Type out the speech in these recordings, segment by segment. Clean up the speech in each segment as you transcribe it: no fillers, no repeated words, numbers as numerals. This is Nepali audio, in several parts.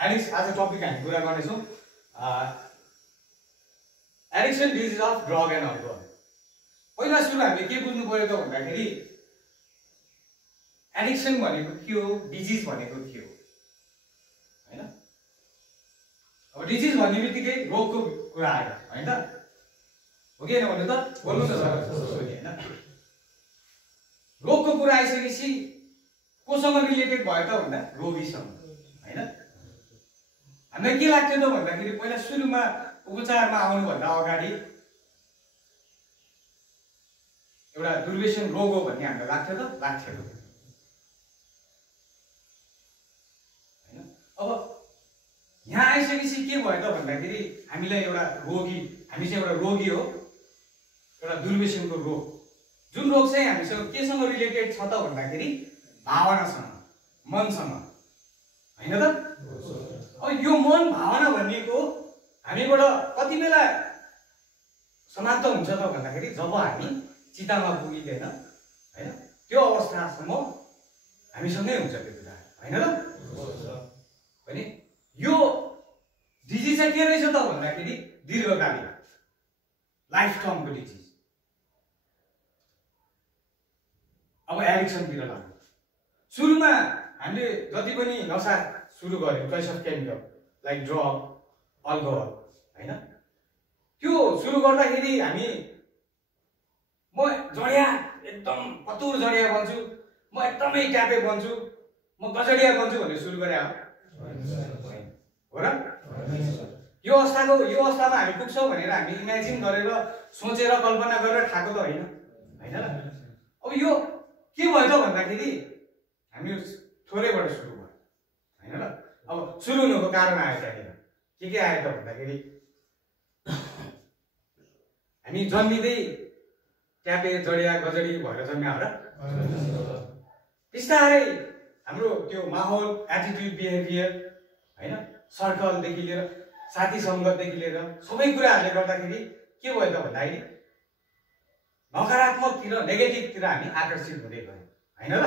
आज टपिक हामी कुरा गर्नेछौँ addiction disease of drug and alcohol. पहिला सुरु हामीले के बुझ्नु पर्यो त भन्दाखेरि एडिक्सन भनेको के हो, डिजिज भनेको के हो हैन। अब डिजिज भन्ने बित्तिकै रोगको कुरा आयो हैन त, हो कि हैन भन्नु त, बोल्नु त सर हैन। रोगको कुरा आइसकेपछि कोसँग रिलेटेड भयो त भन्दा रोगीसँग हैन। हामीलाई के लाग्थ्यो त भन्दाखेरि पहिला सुरुमा उपचारमा आउनुभन्दा अगाडि एउटा दुर्व्यसन रोग हो भन्ने हामीलाई लाग्थ्यो त, लाग्थ्यो हैन। अब यहाँ आइसकेपछि के भयो त भन्दाखेरि हामीलाई एउटा रोगी, हामी चाहिँ एउटा रोगी हो, एउटा दुर्व्यसनको रोग। जुन रोग चाहिँ हामीसँग केसँग रिलेटेड छ त भन्दाखेरि भावनासँग, मनसँग हैन त। अब यो मन भावना भनेको हामीबाट कति बेला समाप्त हुन्छ त भन्दाखेरि जब हामी चितामा पुगिँदैन हैन, त्यो अवस्थासम्म हामीसँगै हुन्छ त्यो कुरा हैन त। भने यो डिजिज चाहिँ के रहेछ त भन्दाखेरि दीर्घकालीन लाइफ टर्मको डिजिज। अब एडिक्सनतिर लाग्यो। सुरुमा हामीले जति पनि नसा सुरु गर्यौँ, choice of chemical like drug alcohol हैन, त्यो सुरु गर्दाखेरि हामी म जडिया एकदम पतुर जडिया बन्छु, म एकदमै ट्यापे बन्छु, म गजडिया बन्छु भनेर सुरु गरे हो र। यो अवस्थामा हामी पुग्छौँ भनेर हामी इमेजिन गरेर सोचेर कल्पना गरेर खाएको त होइन हैन र। अब यो के भयो त भन्दाखेरि हामी थोरैबाट सुरु भयो हैन र। अब सुरु हुनुको कारण आयो त्यहाँनिर के आयो त भन्दाखेरि हामी जन्मिँदै ट्यापे जडिया गजडी भएर जन्म्या हो र। बिस्तारै हाम्रो त्यो माहौल, एटिट्युड, बिहेभियर हैन, सर्कलदेखि लिएर साथी सङ्गतदेखि लिएर सबै कुराहरूले गर्दाखेरि के भयो त भन्दाखेरि नकारात्मकतिर, नेगेटिभतिर हामी आकर्षित हुँदै गयौँ हैन र।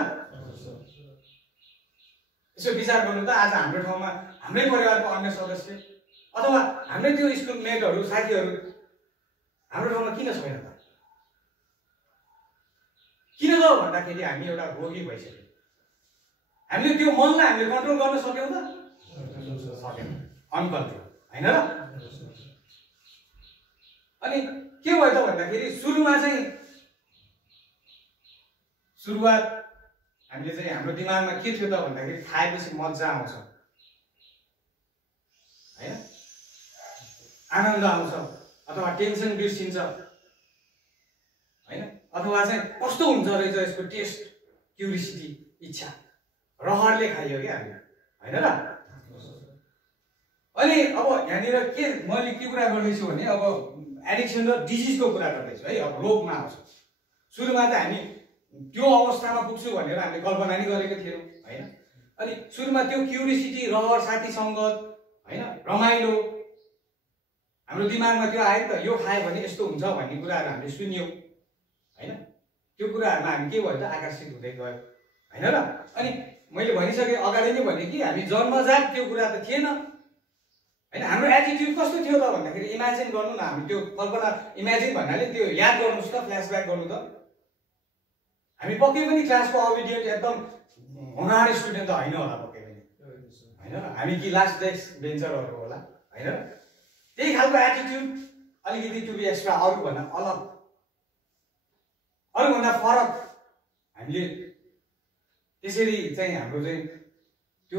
यसो विचार गर्नु त, आज हाम्रो ठाउँमा हाम्रै परिवारको अन्य सदस्य अथवा हाम्रै त्यो स्कुल मेटहरू, साथीहरू हाम्रो ठाउँमा किन छैन त? किन त भन्दाखेरि हामी एउटा रोगी भइसक्यौँ। हामीले त्यो मनलाई हामीले कन्ट्रोल गर्न सक्यौँ त? सक्यौँ, अनकन्ट्रोल हैन र। अनि के भयो त भन्दाखेरि सुरुमा चाहिँ सुरुवात हामीले चाहिँ हाम्रो दिमागमा के थियो त भन्दाखेरि खाएपछि मजा आउँछ हैन, आनन्द आउँछ, अथवा टेन्सन बिर्सिन्छ हैन, अथवा चाहिँ कस्तो हुन्छ रहेछ यसको टेस्ट, क्युरियोसिटी, इच्छा, रहरले खाइयो क्या हामीले हैन र। अनि अब यहाँनिर के मैले के कुरा गर्दैछु भने अब एडिक्सन र डिजिजको कुरा गर्दैछु है। अब रोगमा आउँछ। सुरुमा त हामी त्यो अवस्थामा पुग्छु भनेर हामीले कल्पना नि गरेको थियौँ हैन। अनि सुरुमा त्यो क्युरियोसिटी, रहर, साथी सङ्गत हैन, रमाइलो हाम्रो दिमागमा त्यो आयो त, यो खायो भने यस्तो हुन्छ भन्ने कुराहरू हामीले सुन्यौँ हैन। त्यो कुराहरूमा हामी के भयो त, आकर्षित हुँदै गयो हैन र। अनि मैले भनिसकेँ अगाडि नै भने कि हामी जन्मजात त्यो कुरा त थिएन हैन। हाम्रो एटिट्युड कस्तो थियो त भन्दाखेरि इमेजिन गर्नु न, हामी त्यो कल्पना, इमेजिन भन्नाले त्यो याद गर्नुहोस् त, फ्ल्यासब्याक गर्नु त। हामी पक्कै पनि क्लासको अबिडियन्ट एकदम होनहार स्टुडेन्ट त होइन होला पक्कै पनि हैन र। हामी कि लास्ट डेस्क बेन्चरहरू होला हैन र। त्यही खालको एटिट्युड, अलिकति टु बी एक्स्ट्रा, अरूभन्दा अलग, अरूभन्दा फरक हामीले त्यसरी चाहिँ हाम्रो चाहिँ